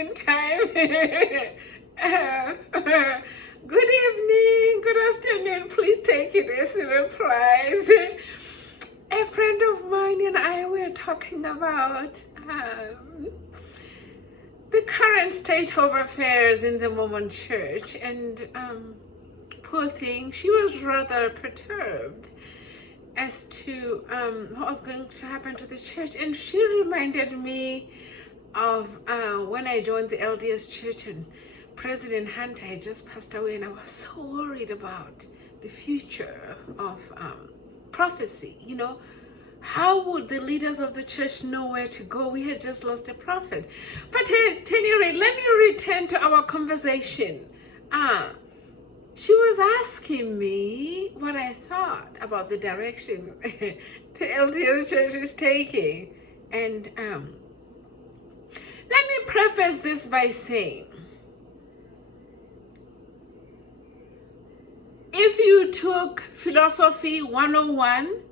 in time. Good evening, good afternoon. Please take it as it applies. A friend of mine and I were talking about the current state of affairs in the Mormon church, and poor thing, she was rather perturbed as to what was going to happen to the church. And she reminded me of when I joined the LDS church and President Hunter had just passed away, and I was so worried about the future of prophecy. You know, how would the leaders of the church know where to go? We had just lost a prophet. But at any rate, let me return to our conversation. She was asking me what I thought about the direction the LDS church is taking. And let me preface this by saying, if you took Philosophy 101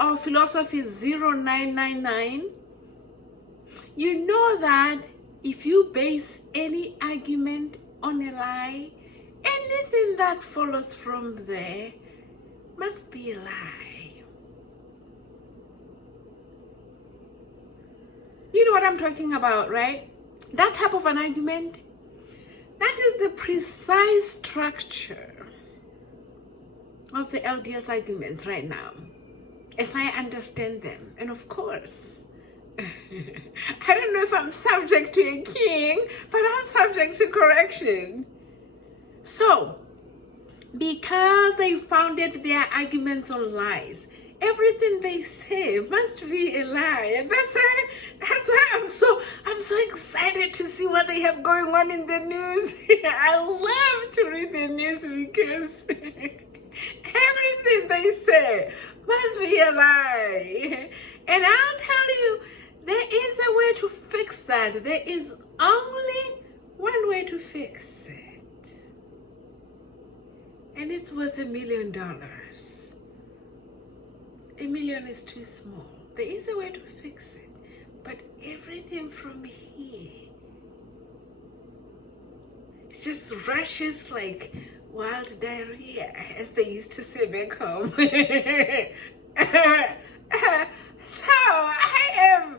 or Philosophy 0999, you know that if you base any argument on a lie, anything that follows from there must be a lie. You know what I'm talking about, right? That type of an argument, that is the precise structure of the LDS arguments right now, as I understand them. And of course, I don't know if I'm subject to a king, but I'm subject to correction. So, because they founded their arguments on lies, everything they say must be a lie. And that's why I'm so excited to see what they have going on in the news. I love to read the news because everything they say must be a lie. And I'll tell you, there is a way to fix that. There is only one way to fix it. And it's worth $1 million. $1 million is too small. There is a way to fix it. But everything from here, it just rushes like wild diarrhea, as they used to say back home. So I am,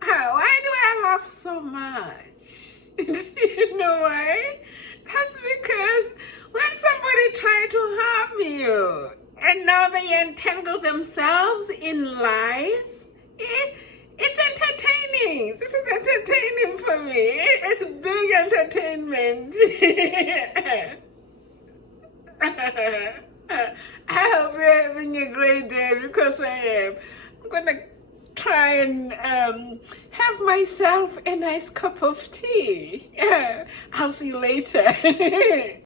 why do I laugh so much? You know why? That's because when somebody tried to harm you and now they entangle themselves in lies, it's entertaining. This is entertaining for me. It's big entertainment. I hope you're having a great day, because I am. I'm going to try and have myself a nice cup of tea. I'll see you later.